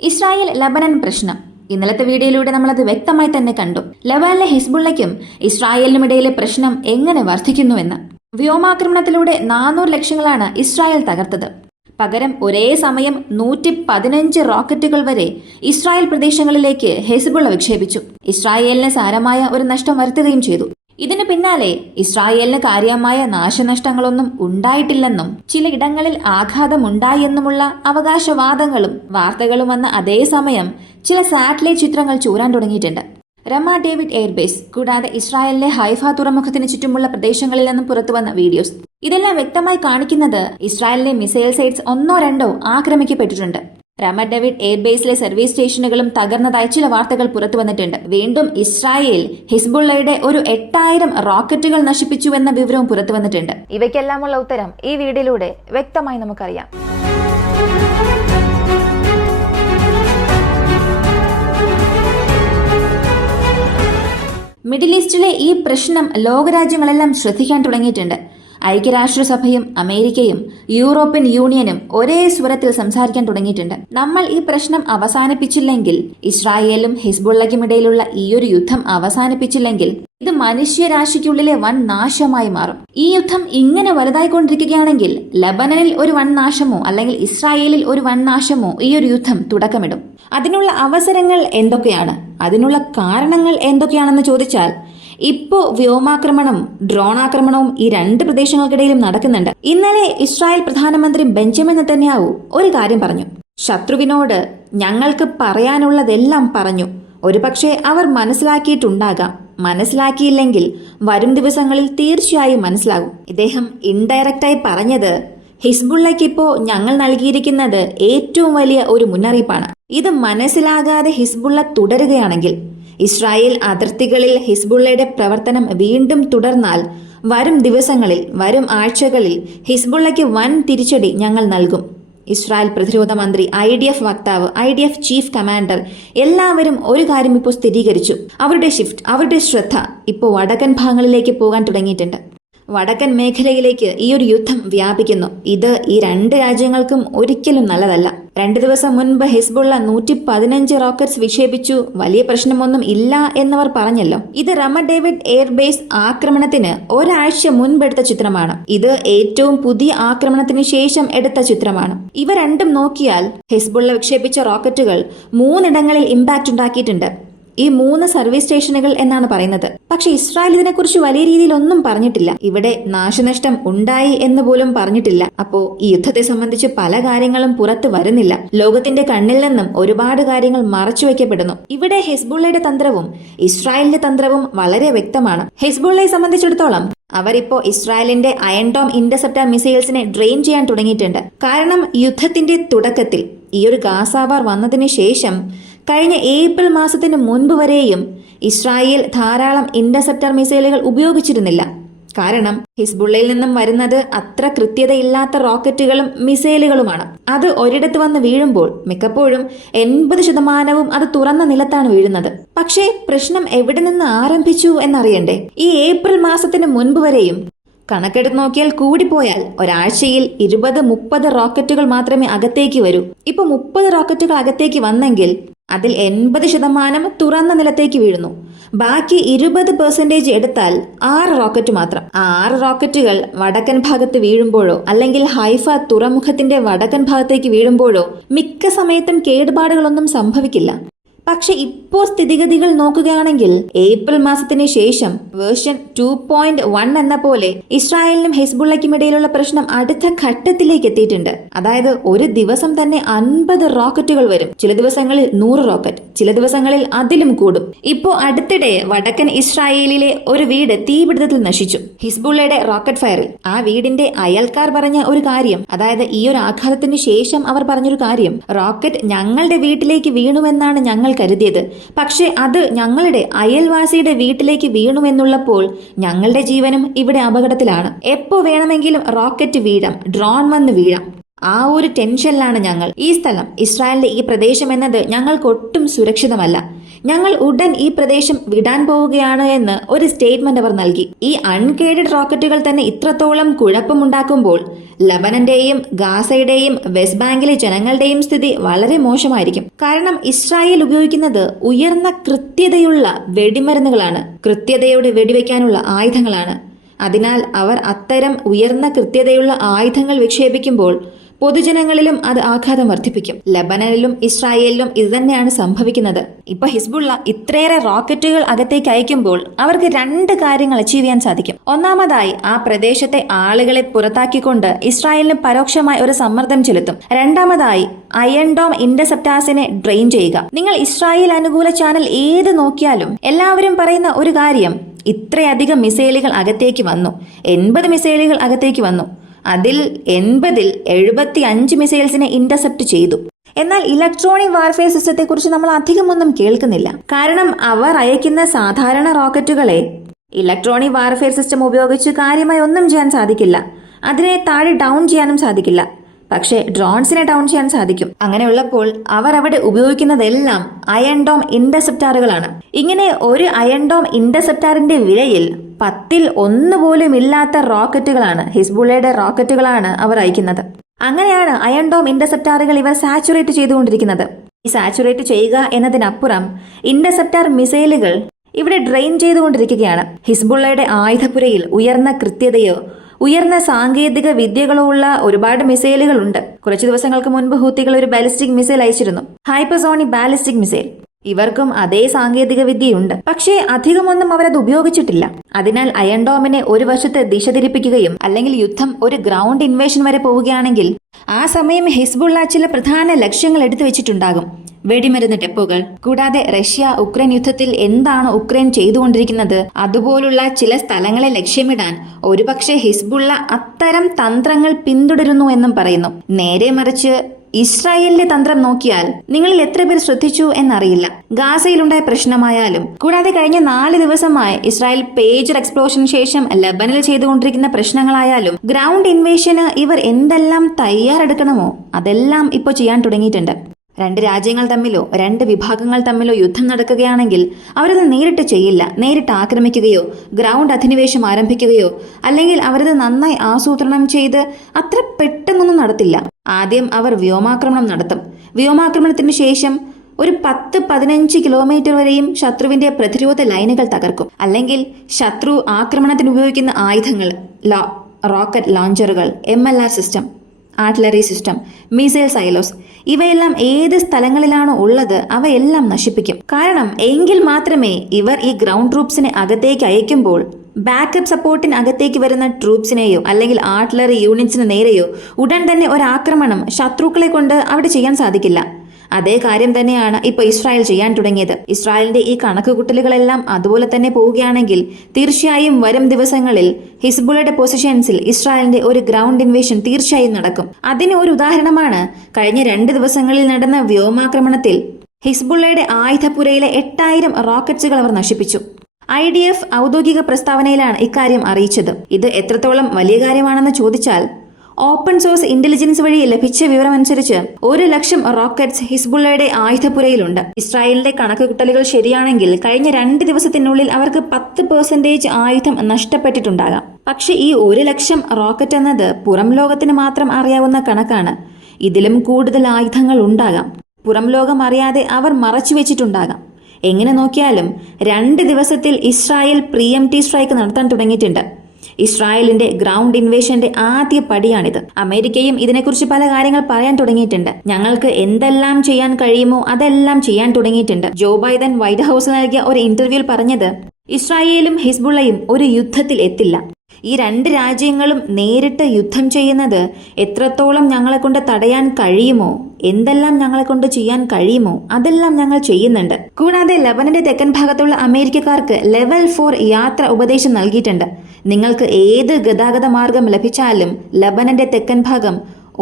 Israel Lebanon പ്രശ്നം. ഇന്നലത്തെ വീഡിയോയിലൂടെ നമ്മളത് വ്യക്തമായി തന്നെ കണ്ടു. ലബനനിലെ ഹിസ്ബുള്ളയ്ക്കും ഇസ്രായേലിനുമിടയിലെ പ്രശ്നം എങ്ങനെ വർദ്ധിക്കുന്നുവെന്ന്. വ്യോമാക്രമണത്തിലൂടെ 400 ലക്ഷങ്ങളാണ് ഇസ്രായേൽ തകർത്തത്. പകരം ഒരേ സമയം 115 റോക്കറ്റുകൾ വരെ ഇസ്രായേൽ പ്രദേശങ്ങളിലേക്ക് ഹിസ്ബുള്ള വിക്ഷേപിച്ചു. ഇസ്രായേലിന് സാരമായ ഒരു നഷ്ടം വരുത്തുകയും ചെയ്തു. ഇതിനു പിന്നാലെ ഇസ്രായേലിന് കാര്യമായ നാശനഷ്ടങ്ങളൊന്നും ഉണ്ടായിട്ടില്ലെന്നും ചിലയിടങ്ങളിൽ ആഘാതമുണ്ടായെന്നുമുള്ള അവകാശവാദങ്ങളും വാർത്തകളും വന്ന അതേസമയം ചില സാറ്റലൈറ്റ് ചിത്രങ്ങൾ ചൂരാൻ തുടങ്ങിയിട്ടുണ്ട്. രമ ഡേവിഡ് എയർബേസ് കൂടാതെ ഇസ്രായേലിലെ ഹൈഫ തുറമുഖത്തിന് ചുറ്റുമുള്ള പ്രദേശങ്ങളിൽ നിന്നും പുറത്തുവന്ന വീഡിയോസ് ഇതെല്ലാം വ്യക്തമായി കാണിക്കുന്നത് ഇസ്രായേലിലെ മിസൈൽ സൈറ്റ്സ് ഒന്നോ രണ്ടോ ആക്രമിക്കപ്പെട്ടിട്ടുണ്ട്. രമ ഡേവിഡ് എയർബേസിലെ സർവീസ് സ്റ്റേഷനുകളും തകർന്നതായി ചില വാർത്തകൾ പുറത്തു വന്നിട്ടുണ്ട്. വീണ്ടും ഇസ്രായേൽ ഹിസ്ബുള്ളയുടെ ഒരു 8000 റോക്കറ്റുകൾ നശിപ്പിച്ചുവെന്ന വിവരവും പുറത്തു വന്നിട്ടുണ്ട്. ഇവയ്ക്കെല്ലാമുള്ള ഉത്തരം ഈ വീഡിയോയിലൂടെ വ്യക്തമായി നമുക്കറിയാം. മിഡിൽ ഈസ്റ്റിലെ ഈ പ്രശ്നം ലോകരാജ്യങ്ങളെല്ലാം ശ്രദ്ധിക്കാൻ തുടങ്ങിയിട്ടുണ്ട്. ഐക്യരാഷ്ട്രസഭയും അമേരിക്കയും യൂറോപ്യൻ യൂണിയനും ഒരേ സ്വരത്തിൽ സംസാരിക്കാൻ തുടങ്ങിയിട്ടുണ്ട്. നമ്മൾ ഈ പ്രശ്നം അവസാനിപ്പിച്ചില്ലെങ്കിൽ, ഇസ്രായേലും ഹിസ്ബുള്ളയ്ക്കുമിടയിലുള്ള ഈയൊരു യുദ്ധം അവസാനിപ്പിച്ചില്ലെങ്കിൽ ഇത് മനുഷ്യരാശിക്കുള്ളിലെ വൻ നാശമായി മാറും. ഈ യുദ്ധം ഇങ്ങനെ വലുതായിക്കൊണ്ടിരിക്കുകയാണെങ്കിൽ ലബനനിൽ ഒരു വൻ നാശമോ അല്ലെങ്കിൽ ഇസ്രായേലിൽ ഒരു വൻ നാശമോ ഈ ഒരു യുദ്ധം തുടക്കമിടും. അതിനുള്ള അവസരങ്ങൾ എന്തൊക്കെയാണ്, അതിനുള്ള കാരണങ്ങൾ എന്തൊക്കെയാണെന്ന് ചോദിച്ചാൽ, ഇപ്പോ വ്യോമാക്രമണം, ഡ്രോൺ ആക്രമണവും ഈ രണ്ട് പ്രദേശങ്ങൾക്കിടയിലും നടക്കുന്നുണ്ട്. ഇന്നലെ ഇസ്രായേൽ പ്രധാനമന്ത്രി ബെഞ്ചമിൻ നെതന്യാഹു ഒരു കാര്യം പറഞ്ഞു. ശത്രുവിനോട് ഞങ്ങൾക്ക് പറയാനുള്ളതെല്ലാം പറഞ്ഞു. ഒരുപക്ഷെ അവർ മനസ്സിലാക്കിയിട്ടുണ്ടാകാം. മനസ്സിലാക്കിയില്ലെങ്കിൽ വരും ദിവസങ്ങളിൽ തീർച്ചയായും മനസ്സിലാകും. ഇദ്ദേഹം ഇൻഡയറക്റ്റായി പറഞ്ഞത് ഹിസ്ബുള്ളയ്ക്കിപ്പോ ഞങ്ങൾ നൽകിയിരിക്കുന്നത് ഏറ്റവും വലിയ ഒരു മുന്നറിയിപ്പാണ്. ഇത് മനസ്സിലാകാതെ ഹിസ്ബുള്ള തുടരുകയാണെങ്കിൽ, ഇസ്രായേൽ അതിർത്തികളിൽ ഹിസ്ബുള്ളയുടെ പ്രവർത്തനം വീണ്ടും തുടർന്നാൽ വരും ദിവസങ്ങളിൽ, വരും ആഴ്ചകളിൽ ഹിസ്ബുള്ളയ്ക്ക് വൻ തിരിച്ചടി ഞങ്ങൾ നൽകും. ഇസ്രായേൽ പ്രതിരോധ മന്ത്രി, IDF വക്താവ്, IDF ചീഫ് കമാൻഡർ എല്ലാവരും ഒരു കാര്യം ഇപ്പോൾ സ്ഥിരീകരിച്ചു. അവരുടെ ശ്രദ്ധ ഇപ്പോൾ വടക്കൻ ഭാഗങ്ങളിലേക്ക് പോകാൻ തുടങ്ങിയിട്ടുണ്ട്. വടക്കൻ മേഖലയിലേക്ക് ഈ ഒരു യുദ്ധം വ്യാപിക്കുന്നു. ഇത് ഈ രണ്ട് രാജ്യങ്ങൾക്കും ഒരിക്കലും നല്ലതല്ല. 2 ദിവസം മുൻപ് ഹിസ്ബുള്ള 115 റോക്കറ്റ്സ് വിക്ഷേപിച്ചു, വലിയ പ്രശ്നമൊന്നും ഇല്ല എന്നവർ പറഞ്ഞല്ലോ. ഇത് രമ ഡേവിഡ് എയർബേസ് ആക്രമണത്തിന് ഒരാഴ്ച മുൻപെടുത്ത ചിത്രമാണ്. ഇത് ഏറ്റവും പുതിയ ആക്രമണത്തിന് ശേഷം എടുത്ത ചിത്രമാണ്. ഇവ രണ്ടും നോക്കിയാൽ ഹിസ്ബുള്ള വിക്ഷേപിച്ച റോക്കറ്റുകൾ 3 ഇടങ്ങളിൽ ഇമ്പാക്ട് ഉണ്ടാക്കിയിട്ടുണ്ട്. ഈ 3 സർവീസ് സ്റ്റേഷനുകൾ എന്നാണ് പറയുന്നത്. പക്ഷെ ഇസ്രായേൽ ഇതിനെക്കുറിച്ച് വലിയ രീതിയിൽ ഒന്നും പറഞ്ഞിട്ടില്ല. ഇവിടെ നാശനഷ്ടം ഉണ്ടായി എന്ന് പോലും പറഞ്ഞിട്ടില്ല. അപ്പോ ഈ യുദ്ധത്തെ സംബന്ധിച്ച് പല കാര്യങ്ങളും പുറത്തു വരുന്നില്ല. ലോകത്തിന്റെ കണ്ണിൽ നിന്നും ഒരുപാട് കാര്യങ്ങൾ മറച്ചു വയ്ക്കപ്പെടുന്നു. ഇവിടെ ഹിസ്ബുള്ളയുടെ തന്ത്രവും ഇസ്രായേലിന്റെ തന്ത്രവും വളരെ വ്യക്തമാണ്. ഹിസ്ബുള്ളയെ സംബന്ധിച്ചിടത്തോളം അവരിപ്പോ ഇസ്രായേലിന്റെ അയൺ ഡോം ഇന്റർസെപ്റ്റർ മിസൈൽസിനെ ഡ്രെയിൻ ചെയ്യാൻ തുടങ്ങിയിട്ടുണ്ട്. കാരണം യുദ്ധത്തിന്റെ തുടക്കത്തിൽ ഈ ഒരു ഗാസ വാർ വന്നതിന് ശേഷം കഴിഞ്ഞ ഏപ്രിൽ മാസത്തിന് മുൻപ് വരെയും ഇസ്രായേൽ ധാരാളം ഇന്റർസെപ്റ്റർ മിസൈലുകൾ ഉപയോഗിച്ചിരുന്നില്ല. കാരണം ഹിസ്ബുള്ളയിൽ നിന്നും വരുന്നത് അത്ര കൃത്യതയില്ലാത്ത റോക്കറ്റുകളും മിസൈലുകളുമാണ്. അത് ഒരിടത്ത് വന്ന് വീഴുമ്പോൾ മിക്കപ്പോഴും 80% അത് തുറന്ന നിലത്താണ് വീഴുന്നത്. പക്ഷേ പ്രശ്നം എവിടെ നിന്ന് ആരംഭിച്ചു എന്നറിയണ്ടേ? ഈ ഏപ്രിൽ മാസത്തിന് മുൻപ് വരെയും കണക്കെടുത്ത് നോക്കിയാൽ കൂടിപ്പോയാൽ ഒരാഴ്ചയിൽ 20-30 റോക്കറ്റുകൾ മാത്രമേ അകത്തേക്ക് വരൂ. ഇപ്പൊ 30 റോക്കറ്റുകൾ അകത്തേക്ക് വന്നെങ്കിൽ അതിൽ 80% തുറന്ന നിലത്തേക്ക് വീഴുന്നു. ബാക്കി 20% എടുത്താൽ 6 റോക്കറ്റ് മാത്രം. ആ 6 റോക്കറ്റുകൾ വടക്കൻ ഭാഗത്ത് വീഴുമ്പോഴോ അല്ലെങ്കിൽ ഹൈഫ തുറമുഖത്തിന്റെ വടക്കൻ ഭാഗത്തേക്ക് വീഴുമ്പോഴോ മിക്ക സമയത്തും കേടുപാടുകളൊന്നും സംഭവിക്കില്ല. പക്ഷെ ഇപ്പോൾ സ്ഥിതിഗതികൾ നോക്കുകയാണെങ്കിൽ ഏപ്രിൽ മാസത്തിന് ശേഷം വേർഷൻ 2.1 എന്ന പോലെ ഇസ്രായേലിനും ഹിസ്ബുള്ളയ്ക്കുമിടയിലുള്ള പ്രശ്നം അടുത്ത ഘട്ടത്തിലേക്ക് എത്തിയിട്ടുണ്ട്. അതായത് ഒരു ദിവസം തന്നെ 50 റോക്കറ്റുകൾ വരും. ചില ദിവസങ്ങളിൽ 100 റോക്കറ്റ്, ചില ദിവസങ്ങളിൽ അതിലും കൂടും. ഇപ്പോ അടുത്തിടെ വടക്കൻ ഇസ്രായേലിലെ ഒരു വീട് തീപിടുത്തത്തിൽ നശിച്ചു, ഹിസ്ബുള്ളയുടെ റോക്കറ്റ് ഫയറിൽ. ആ വീടിന്റെ അയൽക്കാർ പറഞ്ഞ ഒരു കാര്യം, അതായത് ഈ ഒരു ആഘാതത്തിന് ശേഷം അവർ പറഞ്ഞൊരു കാര്യം, റോക്കറ്റ് ഞങ്ങളുടെ വീട്ടിലേക്ക് വീണുവെന്നാണ് ഞങ്ങൾ കരുതിയത്. പക്ഷെ അത് ഞങ്ങളുടെ അയൽവാസിയുടെ വീട്ടിലേക്ക് വീണുവെന്നുള്ളപ്പോൾ ഞങ്ങളുടെ ജീവനും ഇവിടെ അപകടത്തിലാണ്. എപ്പോ വേണമെങ്കിലും റോക്കറ്റ് വീഴാം, ഡ്രോൺ വന്ന് വീഴാം. ആ ഒരു ടെൻഷനിലാണ് ഞങ്ങൾ. ഈ സ്ഥലം, ഇസ്രായേലിന്റെ ഈ പ്രദേശം എന്നത് ഞങ്ങൾക്ക് ഒട്ടും സുരക്ഷിതമല്ല. ഞങ്ങൾ ഉടൻ ഈ പ്രദേശം വിടാൻ പോവുകയാണ് എന്ന് ഒരു സ്റ്റേറ്റ്മെന്റ് അവർ നൽകി. ഈ അൺഗൈഡഡ് റോക്കറ്റുകൾ തന്നെ ഇത്രത്തോളം കുഴപ്പമുണ്ടാക്കുമ്പോൾ ലബനന്റെയും ഗാസയുടെയും വെസ്റ്റ് ബാങ്കിലെ ജനങ്ങളുടെയും സ്ഥിതി വളരെ മോശമായിരിക്കും. കാരണം ഇസ്രായേൽ ഉപയോഗിക്കുന്നത് ഉയർന്ന കൃത്യതയുള്ള വെടിമരുന്നുകളാണ്, കൃത്യതയോടെ വെടിവെക്കാനുള്ള ആയുധങ്ങളാണ്. അതിനാൽ അവർ അത്തരം ഉയർന്ന കൃത്യതയുള്ള ആയുധങ്ങൾ വിക്ഷേപിക്കുമ്പോൾ പൊതുജനങ്ങളിലും അത് ആഘാതം വർദ്ധിപ്പിക്കും. ലബനനിലും ഇസ്രായേലിലും ഇതുതന്നെയാണ് സംഭവിക്കുന്നത്. ഇപ്പൊ ഹിസ്ബുള്ള ഇത്രയേറെ റോക്കറ്റുകൾ അകത്തേക്ക് അയക്കുമ്പോൾ അവർക്ക് 2 കാര്യങ്ങൾ അച്ചീവ് ചെയ്യാൻ സാധിക്കും. ഒന്നാമതായി, ആ പ്രദേശത്തെ ആളുകളെ പുറത്താക്കിക്കൊണ്ട് ഇസ്രായേലിന് പരോക്ഷമായി ഒരു സമ്മർദ്ദം ചെലുത്തും. രണ്ടാമതായി, അയൺ ഡോം ഇന്റർസെപ്റ്റേഴ്സിനെ ഡ്രെയിൻ ചെയ്യുക. നിങ്ങൾ ഇസ്രായേൽ അനുകൂല ചാനൽ ഏത് നോക്കിയാലും എല്ലാവരും പറയുന്ന ഒരു കാര്യം, ഇത്രയധികം മിസൈലുകൾ അകത്തേക്ക് വന്നു, 80 മിസൈലുകൾ അകത്തേക്ക് വന്നു, അതിൽ 80-ൽ 75 മിസൈൽസിനെ ഇന്റർസെപ്റ്റ് ചെയ്തു. എന്നാൽ ഇലക്ട്രോണിക് വാർഫെയർ സിസ്റ്റത്തെക്കുറിച്ച് നമ്മൾ അധികമൊന്നും കേൾക്കുന്നില്ല. കാരണം അവർ അയക്കുന്ന സാധാരണ റോക്കറ്റുകളെ ഇലക്ട്രോണിക് വാർഫെയർ സിസ്റ്റം ഉപയോഗിച്ച് കാര്യമായി ഒന്നും ചെയ്യാൻ സാധിക്കില്ല. അതിനെ താഴെ ഡൗൺ ചെയ്യാനും സാധിക്കില്ല. പക്ഷേ ഡ്രോൺസിനെ ഡൗൺ ചെയ്യാൻ സാധിക്കും. അങ്ങനെയുള്ളപ്പോൾ അവർ അവിടെ ഉപയോഗിക്കുന്നതെല്ലാം അയൺ ഡോം ഇന്റർസെപ്റ്റാറുകളാണ്. ഇങ്ങനെ ഒരു അയൺ ഡോം ഇന്റർസെപ്റ്റാറിന്റെ വിലയിൽ 10-ൽ 1 പോലും ഇല്ലാത്ത റോക്കറ്റുകളാണ്, ഹിസ്ബുള്ളയുടെ റോക്കറ്റുകളാണ് അവർ അയക്കുന്നത്. അങ്ങനെയാണ് അയൺ ഡോം ഇന്റർസെപ്റ്റാറുകൾ ഇവർ സാച്ചുറേറ്റ് ചെയ്തുകൊണ്ടിരിക്കുന്നത്. ഈ സാച്ചുറേറ്റ് ചെയ്യുക എന്നതിനപ്പുറം ഇന്റർസെപ്റ്റാർ മിസൈലുകൾ ഇവിടെ ഡ്രെയിൻ ചെയ്തുകൊണ്ടിരിക്കുകയാണ്. ഹിസ്ബുള്ളയുടെ ആയുധപുരയിൽ ഉയർന്ന കൃത്യതയോ ഉയർന്ന സാങ്കേതിക വിദ്യകളോ ഉള്ള ഒരുപാട് മിസൈലുകൾ ഉണ്ട്. കുറച്ചു ദിവസങ്ങൾക്ക് മുൻപ് ഹൂത്തികൾ ഒരു ബാലിസ്റ്റിക് മിസൈൽ അയച്ചിരുന്നു, ഹൈപ്പർസോണിക് ബാലിസ്റ്റിക് മിസൈൽ. ഇവർക്കും അതേ സാങ്കേതിക വിദ്യയുണ്ട്. പക്ഷേ അധികമൊന്നും അവരത് ഉപയോഗിച്ചിട്ടില്ല. അതിനാൽ അയൺ ഡോമിനെ ഒരു വശത്ത് ദിശ തിരിപ്പിക്കുകയും അല്ലെങ്കിൽ യുദ്ധം ഒരു ഗ്രൗണ്ട് ഇൻവേഷൻ വരെ പോവുകയാണെങ്കിൽ ആ സമയം ഹിസ്ബുള്ള ചില പ്രധാന ലക്ഷ്യങ്ങൾ എടുത്തു വെച്ചിട്ടുണ്ടാകും. വെടിമരുന്ന് ഡെപ്പോകൾ, കൂടാതെ റഷ്യ ഉക്രൈൻ യുദ്ധത്തിൽ എന്താണ് ഉക്രൈൻ ചെയ്തുകൊണ്ടിരിക്കുന്നത് അതുപോലുള്ള ചില സ്ഥലങ്ങളെ ലക്ഷ്യമിടാൻ ഒരുപക്ഷെ ഹിസ്ബുള്ള അത്തരം തന്ത്രങ്ങൾ പിന്തുടരുന്നു എന്നും പറയുന്നു. നേരെ മറിച്ച് ഇസ്രായേലിന്റെ തന്ത്രം നോക്കിയാൽ നിങ്ങളിൽ എത്ര പേർ ശ്രദ്ധിച്ചു എന്നറിയില്ല. ഗാസയിലുണ്ടായ പ്രശ്നമായാലും, കൂടാതെ കഴിഞ്ഞ 4 ദിവസമായി ഇസ്രായേൽ പേജർ എക്സ്പ്ലോഷന് ശേഷം ലബനിൽ ചെയ്തുകൊണ്ടിരിക്കുന്ന പ്രശ്നങ്ങളായാലും, ഗ്രൗണ്ട് ഇൻവേഷന് ഇവർ എന്തെല്ലാം തയ്യാറെടുക്കണമോ അതെല്ലാം ഇപ്പോൾ ചെയ്യാൻ തുടങ്ങിയിട്ടുണ്ട്. 2 രാജ്യങ്ങൾ തമ്മിലോ 2 വിഭാഗങ്ങൾ തമ്മിലോ യുദ്ധം നടക്കുകയാണെങ്കിൽ അവരത് നേരിട്ട് ചെയ്യില്ല. നേരിട്ട് ആക്രമിക്കുകയോ ഗ്രൗണ്ട് അധിനിവേശം ആരംഭിക്കുകയോ അല്ലെങ്കിൽ അവരത് നന്നായി ആസൂത്രണം ചെയ്ത് അത്ര പെട്ടെന്നൊന്നും നടത്തില്ല. ആദ്യം അവർ വ്യോമാക്രമണം നടത്തും. വ്യോമാക്രമണത്തിന് ശേഷം ഒരു 10-15 കിലോമീറ്റർ വരെയും ശത്രുവിന്റെ പ്രതിരോധ ലൈനുകൾ തകർക്കും. അല്ലെങ്കിൽ ശത്രു ആക്രമണത്തിന് ഉപയോഗിക്കുന്ന ആയുധങ്ങൾ, റോക്കറ്റ് ലോഞ്ചറുകൾ, MLR system, artillery system, missile silos, ഇവയെല്ലാം ഏത് സ്ഥലങ്ങളിലാണോ ഉള്ളത് അവയെല്ലാം നശിപ്പിക്കും. കാരണം എങ്കിൽ മാത്രമേ ഇവർ ഈ ഗ്രൗണ്ട് ട്രൂപ്സിനെ അകത്തേക്ക് അയക്കുമ്പോൾ ബാക്കപ്പ് സപ്പോർട്ടിന് അകത്തേക്ക് വരുന്ന ട്രൂപ്സിനെയോ അല്ലെങ്കിൽ ആർട്ടിലറി യൂണിറ്റ്സിന് നേരെയോ ഉടൻ തന്നെ ഒരാക്രമണം ശത്രുക്കളെ കൊണ്ട് അവിടെ ചെയ്യാൻ സാധിക്കില്ല. അതേ കാര്യം തന്നെയാണ് ഇപ്പോൾ ഇസ്രായേൽ ചെയ്യാൻ തുടങ്ങിയത്. ഇസ്രായേലിന്റെ ഈ കണക്കുകൂട്ടലുകളെല്ലാം അതുപോലെ തന്നെ പോവുകയാണെങ്കിൽ തീർച്ചയായും വരും ദിവസങ്ങളിൽ ഹിസ്ബുള്ളയുടെ പൊസിഷൻസിൽ ഇസ്രായേലിന്റെ ഒരു ഗ്രൗണ്ട് ഇൻവേഷൻ തീർച്ചയായും നടക്കും. അതിന് ഒരു ഉദാഹരണമാണ് കഴിഞ്ഞ 2 ദിവസങ്ങളിൽ നടന്ന വ്യോമാക്രമണത്തിൽ ഹിസ്ബുള്ളയുടെ ആയുധപുരയിലെ 8000 റോക്കറ്റ്സുകൾ അവർ നശിപ്പിച്ചു. IDF ഔദ്യോഗിക പ്രസ്താവനയിലാണ് ഇക്കാര്യം അറിയിച്ചത്. ഇത് എത്രത്തോളം വലിയ കാര്യമാണെന്ന് ചോദിച്ചാൽ, ഓപ്പൺ സോഴ്സ് ഇന്റലിജൻസ് വഴി ലഭിച്ച വിവരമനുസരിച്ച് 100,000 റോക്കറ്റ്സ് ഹിസ്ബുള്ളയുടെ ആയുധപുരയിലുണ്ട്. ഇസ്രായേലിന്റെ കണക്കുകൂട്ടലുകൾ ശരിയാണെങ്കിൽ കഴിഞ്ഞ 2 ദിവസത്തിനുള്ളിൽ അവർക്ക് 10% ആയുധം നഷ്ടപ്പെട്ടിട്ടുണ്ടാകാം. പക്ഷെ ഈ 100,000 റോക്കറ്റ് എന്നത് പുറം ലോകത്തിന് മാത്രം അറിയാവുന്ന കണക്കാണ്. ഇതിലും കൂടുതൽ ആയുധങ്ങൾ ഉണ്ടാകാം. പുറം ലോകം അറിയാതെ അവർ മറച്ചുവെച്ചിട്ടുണ്ടാകാം. എങ്ങനെ നോക്കിയാലും 2 ദിവസത്തിൽ ഇസ്രായേൽ പ്രീഎംപ്റ്റീവ് സ്ട്രൈക്ക് നടത്താൻ തുടങ്ങിയിട്ടുണ്ട്. ഇസ്രായേലിന്റെ ഗ്രൗണ്ട് ഇൻവേഷന്റെ ആദ്യ പടിയാണിത്. അമേരിക്കയും ഇതിനെക്കുറിച്ച് പല കാര്യങ്ങൾ പറയാൻ തുടങ്ങിയിട്ടുണ്ട്. ഞങ്ങൾക്ക് എന്തെല്ലാം ചെയ്യാൻ കഴിയുമോ അതെല്ലാം ചെയ്യാൻ തുടങ്ങിയിട്ടുണ്ട്. ജോ ബൈഡൻ വൈറ്റ് ഹൌസിൽ നൽകിയ ഒരു ഇന്റർവ്യൂവിൽ പറഞ്ഞത്, ഇസ്രായേലും ഹിസ്ബുള്ളയും ഒരു യുദ്ധത്തിൽ എത്തില്ല. ഈ 2 രാജ്യങ്ങളും നേരിട്ട് യുദ്ധം ചെയ്യുന്നത് എത്രത്തോളം ഞങ്ങളെ കൊണ്ട് തടയാൻ കഴിയുമോ, എന്തെല്ലാം ഞങ്ങളെ കൊണ്ട് ചെയ്യാൻ കഴിയുമോ അതെല്ലാം ഞങ്ങൾ ചെയ്യുന്നുണ്ട്. കൂടാതെ ലബനന്റെ തെക്കൻ ഭാഗത്തുള്ള അമേരിക്കക്കാർക്ക് ലെവൽ 4 യാത്ര ഉപദേശം നൽകിയിട്ടുണ്ട്. നിങ്ങൾക്ക് ഏത് ഗതാഗത മാർഗം ലഭിച്ചാലും ലബനന്റെ തെക്കൻ ഭാഗം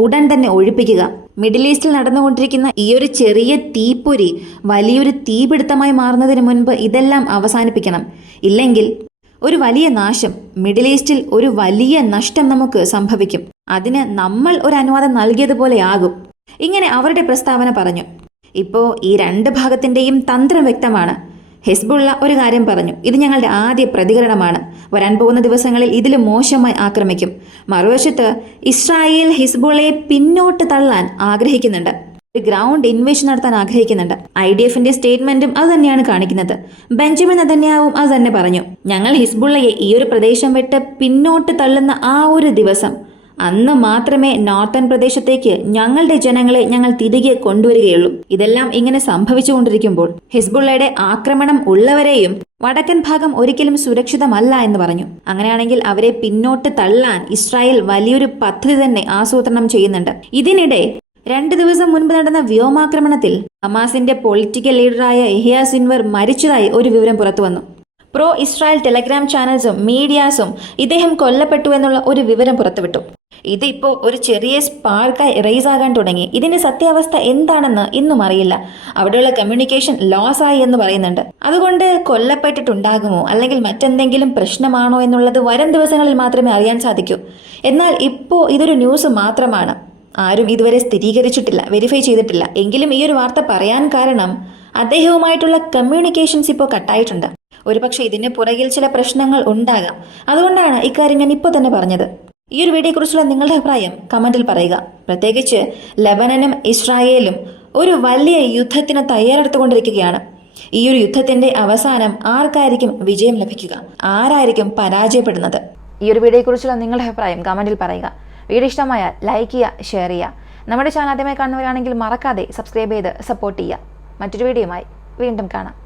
ഉടൻ തന്നെ ഒഴിപ്പിക്കുക. മിഡിൽ ഈസ്റ്റിൽ നടന്നുകൊണ്ടിരിക്കുന്ന ഈ ഒരു ചെറിയ തീപ്പൊരി വലിയൊരു തീപിടുത്തമായി മാറുന്നതിന് മുൻപ് ഇതെല്ലാം അവസാനിപ്പിക്കണം. ഇല്ലെങ്കിൽ ഒരു വലിയ നാശം, മിഡിൽ ഈസ്റ്റിൽ ഒരു വലിയ നഷ്ടം നമുക്ക് സംഭവിക്കും. അതിന് നമ്മൾ ഒരു അനുവാദം നൽകിയതുപോലെയാകും. ഇങ്ങനെ അവരുടെ പ്രസ്താവന പറഞ്ഞു. ഇപ്പോൾ ഈ രണ്ട് ഭാഗത്തിന്റെയും തന്ത്രം വ്യക്തമാണ്. ഹിസ്ബുള്ള ഒരു കാര്യം പറഞ്ഞു, ഇത് ഞങ്ങളുടെ ആദ്യ പ്രതികരണമാണ്, വരാൻ പോകുന്ന ദിവസങ്ങളിൽ ഇതിലും മോശമായി ആക്രമിക്കും. മറുവശത്ത് ഇസ്രായേൽ ഹിസ്ബുള്ളയെ പിന്നോട്ട് തള്ളാൻ ആഗ്രഹിക്കുന്നുണ്ട്, ഒരു ഗ്രൗണ്ട് ഇൻവേഷൻ നടത്താൻ ആഗ്രഹിക്കുന്നുണ്ട്. IDFന്റെ സ്റ്റേറ്റ്മെന്റും അത് തന്നെയാണ് കാണിക്കുന്നത്. ബെഞ്ചമിൻ നെതന്യാഹുവും അത് തന്നെ പറഞ്ഞു. ഞങ്ങൾ ഹിസ്ബുള്ളയെ ഈ ഒരു പ്രദേശം വിട്ട് പിന്നോട്ട് തള്ളുന്ന ആ ഒരു ദിവസം, അന്ന് മാത്രമേ നോർത്തേൺ പ്രദേശത്തേക്ക് ഞങ്ങളുടെ ജനങ്ങളെ ഞങ്ങൾ തിരികെ കൊണ്ടുവരികയുള്ളൂ. ഇതെല്ലാം ഇങ്ങനെ സംഭവിച്ചുകൊണ്ടിരിക്കുമ്പോൾ ഹിസ്ബുള്ളയുടെ ആക്രമണം ഉള്ളവരെയും വടക്കൻ ഭാഗം ഒരിക്കലും സുരക്ഷിതമല്ല എന്ന് പറഞ്ഞു. അങ്ങനെയാണെങ്കിൽ അവരെ പിന്നോട്ട് തള്ളാൻ ഇസ്രായേൽ വലിയൊരു പദ്ധതി തന്നെ ആസൂത്രണം ചെയ്യുന്നുണ്ട്. ഇതിനിടെ 2 ദിവസം മുൻപ് നടന്ന വ്യോമാക്രമണത്തിൽ ഹമാസിന്റെ പൊളിറ്റിക്കൽ ലീഡറായ യഹ്യ സിൻവർ മരിച്ചതായി ഒരു വിവരം പുറത്തുവന്നു. പ്രോ ഇസ്രായേൽ ടെലഗ്രാം ചാനൽസും മീഡിയാസും ഇദ്ദേഹം കൊല്ലപ്പെട്ടു എന്നുള്ള ഒരു വിവരം പുറത്തുവിട്ടു. ഇത് ഇപ്പോൾ ഒരു ചെറിയ സ്പാർക്കായി റേസ് ആകാൻ തുടങ്ങി. ഇതിന്റെ സത്യാവസ്ഥ എന്താണെന്ന് ഇന്നും അറിയില്ല. അവിടെയുള്ള കമ്മ്യൂണിക്കേഷൻ ലോസ് ആയി എന്ന് പറയുന്നുണ്ട്. അതുകൊണ്ട് കൊല്ലപ്പെട്ടിട്ടുണ്ടാകുമോ അല്ലെങ്കിൽ മറ്റെന്തെങ്കിലും പ്രശ്നമാണോ എന്നുള്ളത് വരും ദിവസങ്ങളിൽ മാത്രമേ അറിയാൻ സാധിക്കൂ. എന്നാൽ ഇപ്പോൾ ഇതൊരു ന്യൂസ് മാത്രമാണ്. ആരും ഇതുവരെ സ്ഥിരീകരിച്ചിട്ടില്ല, വെരിഫൈ ചെയ്തിട്ടില്ല. എങ്കിലും ഈ ഒരു വാർത്ത പറയാൻ കാരണം അദ്ദേഹവുമായിട്ടുള്ള കമ്മ്യൂണിക്കേഷൻസ് ഇപ്പോൾ കട്ടായിട്ടുണ്ട്. ഒരുപക്ഷെ ഇതിന് പുറകിൽ ചില പ്രശ്നങ്ങൾ ഉണ്ടാകാം. അതുകൊണ്ടാണ് ഇക്കാര്യം ഞാൻ ഇപ്പോൾ തന്നെ പറഞ്ഞത്. ഈ ഒരു വീഡിയോയെക്കുറിച്ചുള്ള നിങ്ങളുടെ അഭിപ്രായം കമന്റിൽ പറയുക. പ്രത്യേകിച്ച് ലെബനനും ഇസ്രായേലും ഒരു വലിയ യുദ്ധത്തിന് തയ്യാറെടുത്തുകൊണ്ടിരിക്കുകയാണ്. ഈ ഒരു യുദ്ധത്തിന്റെ അവസാനം ആർക്കായിരിക്കും വിജയം ലഭിക്കുക, ആരായിരിക്കും പരാജയപ്പെടുന്നത്? ഈ ഒരു വീഡിയോയെക്കുറിച്ചുള്ള നിങ്ങളുടെ അഭിപ്രായം കമന്റിൽ പറയുക. വീഡിയോ ഇഷ്ടമായാൽ ലൈക്ക് ചെയ്യുക, ഷെയർ ചെയ്യുക. നമ്മുടെ ചാനൽ ആദ്യമായി കാണുന്നവരാണെങ്കിൽ മറക്കാതെ സബ്സ്ക്രൈബ് ചെയ്ത് സപ്പോർട്ട് ചെയ്യുക. മറ്റൊരു വീഡിയോയുമായി വീണ്ടും കാണാം.